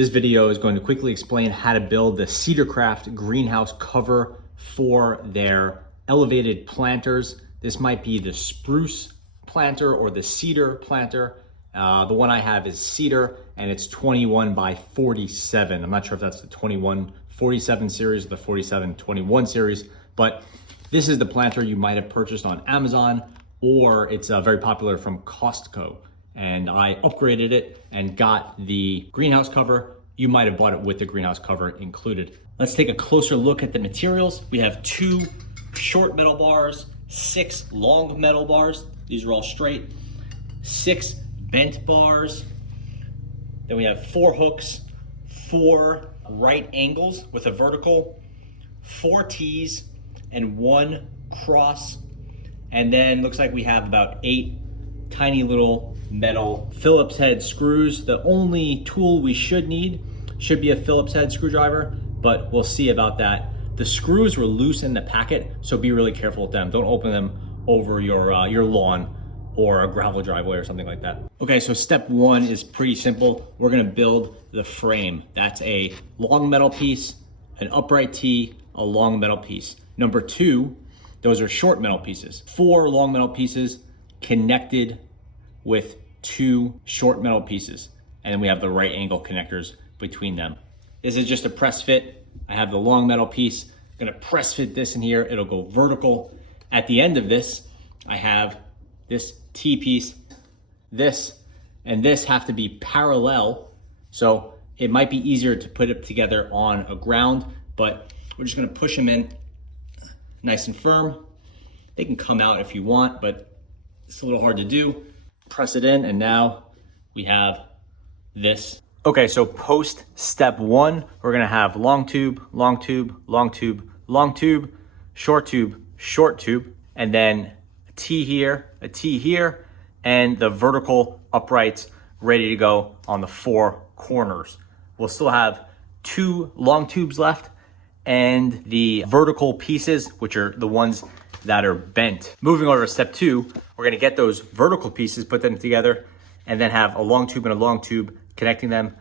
This video is going to quickly explain how to build the CedarCraft greenhouse cover for their elevated planters. This might be the spruce planter or the cedar planter. The one I have is cedar and it's 21 by 47. I'm not sure if that's the 2147 series or the 4721 series, but this is the planter you might have purchased on Amazon, or it's very popular from Costco. And I upgraded it and got the greenhouse cover. You might have bought it with the greenhouse cover included. Let's take a closer look at the materials. We have 2 short metal bars, 6 long metal bars. These are all straight. 6 bent bars. Then we have 4 hooks, 4 right angles with a vertical, 4 T's, and 1 cross. And then looks like we have about 8 tiny little metal Phillips head screws. The only tool we should need should be a Phillips head screwdriver, but we'll see about that. The screws were loose in the packet, so be really careful with them. Don't open them over your lawn or a gravel driveway or something like that. Okay, so step 1 is pretty simple. We're gonna build the frame. That's a long metal piece, an upright T, a long metal piece. Number 2, those are short metal pieces. 4 long metal pieces connected with 2 short metal pieces. And then we have the right angle connectors between them. This is just a press fit. I have the long metal piece. I'm gonna press fit this in here. It'll go vertical. At the end of this, I have this T piece. This and this have to be parallel. So it might be easier to put it together on a ground, but we're just gonna push them in nice and firm. They can come out if you want, but it's a little hard to do. Press it in, and now we have this. Okay, so post step 1, we're gonna have long tube, long tube, long tube, long tube, short tube, short tube, and then a T here, and the vertical uprights ready to go on the 4 corners. We'll still have 2 long tubes left and the vertical pieces, which are the ones that are bent. Moving over to step 2, we're gonna get those vertical pieces, put them together, and then have a long tube and a long tube connecting them.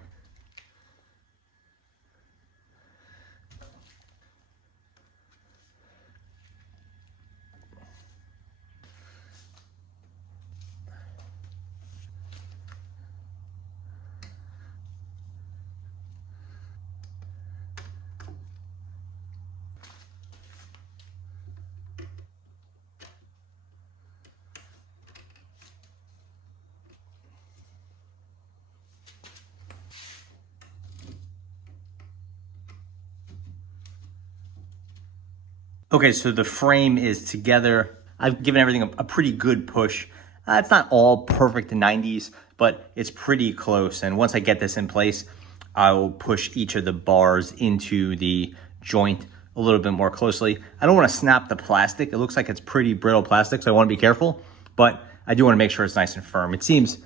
Okay, so the frame is together. I've given everything a pretty good push. It's not all perfect 90s, but it's pretty close. And once I get this in place, I will push each of the bars into the joint a little bit more closely. I don't want to snap the plastic. It looks like it's pretty brittle plastic, so I want to be careful, but I do want to make sure it's nice and firm. It seems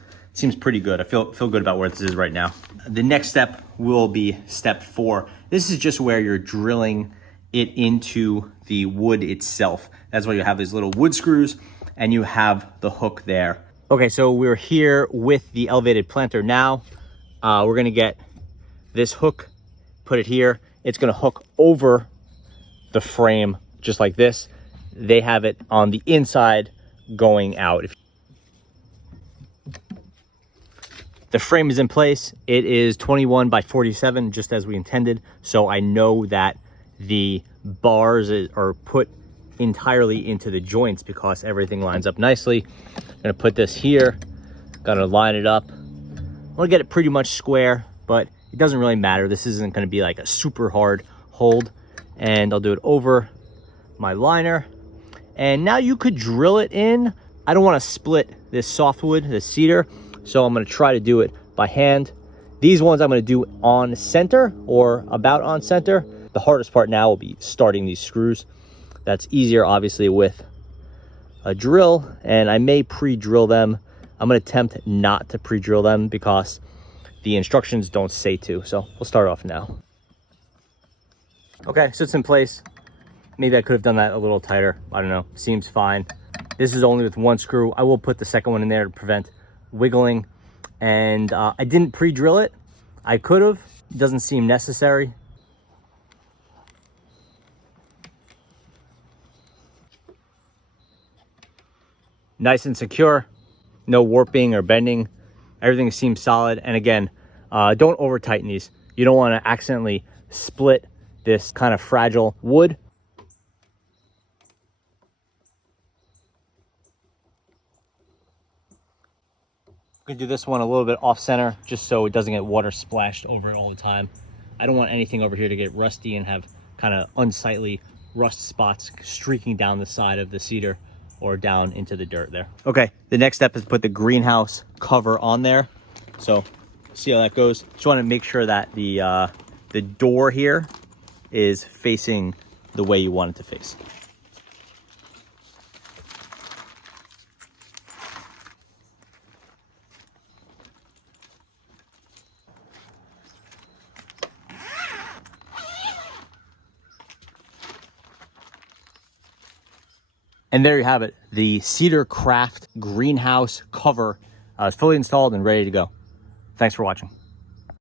pretty good. I feel good about where this is right now. The next step will be step 4. This is just where you're drilling it into the wood itself. That's why you have these little wood screws and you have the hook there. Okay, so we're here with the elevated planter now. We're gonna get this hook, put it here. It's gonna hook over the frame just like this. They have it on the inside going out. The frame is in place. It is 21 by 47, just as we intended. So I know that the bars are put entirely into the joints because everything lines up nicely. I'm gonna put this here, gonna line it up. I wanna get it pretty much square, but it doesn't really matter. This isn't gonna be like a super hard hold. And I'll do it over my liner. And now you could drill it in. I don't wanna split this softwood, this cedar, so I'm gonna try to do it by hand. These ones I'm gonna do on center or about on center. The hardest part now will be starting these screws. That's easier, obviously, with a drill, and I may pre-drill them. I'm gonna attempt not to pre-drill them because the instructions don't say to, so we'll start off now. Okay, so it's in place. Maybe I could have done that a little tighter. I don't know, seems fine. This is only with 1 screw. I will put the second one in there to prevent wiggling. And I didn't pre-drill it. I could have, It doesn't seem necessary. Nice and secure, no warping or bending. Everything seems solid. And again, don't over tighten these. You don't want to accidentally split this kind of fragile wood. I'm gonna do this one a little bit off center just so it doesn't get water splashed over it all the time. I don't want anything over here to get rusty and have kind of unsightly rust spots streaking down the side of the cedar or down into the dirt there. Okay, the next step is to put the greenhouse cover on there. So see how that goes. Just want to make sure that the door here is facing the way you want it to face. And there you have it. The CedarCraft greenhouse cover is fully installed and ready to go. Thanks for watching.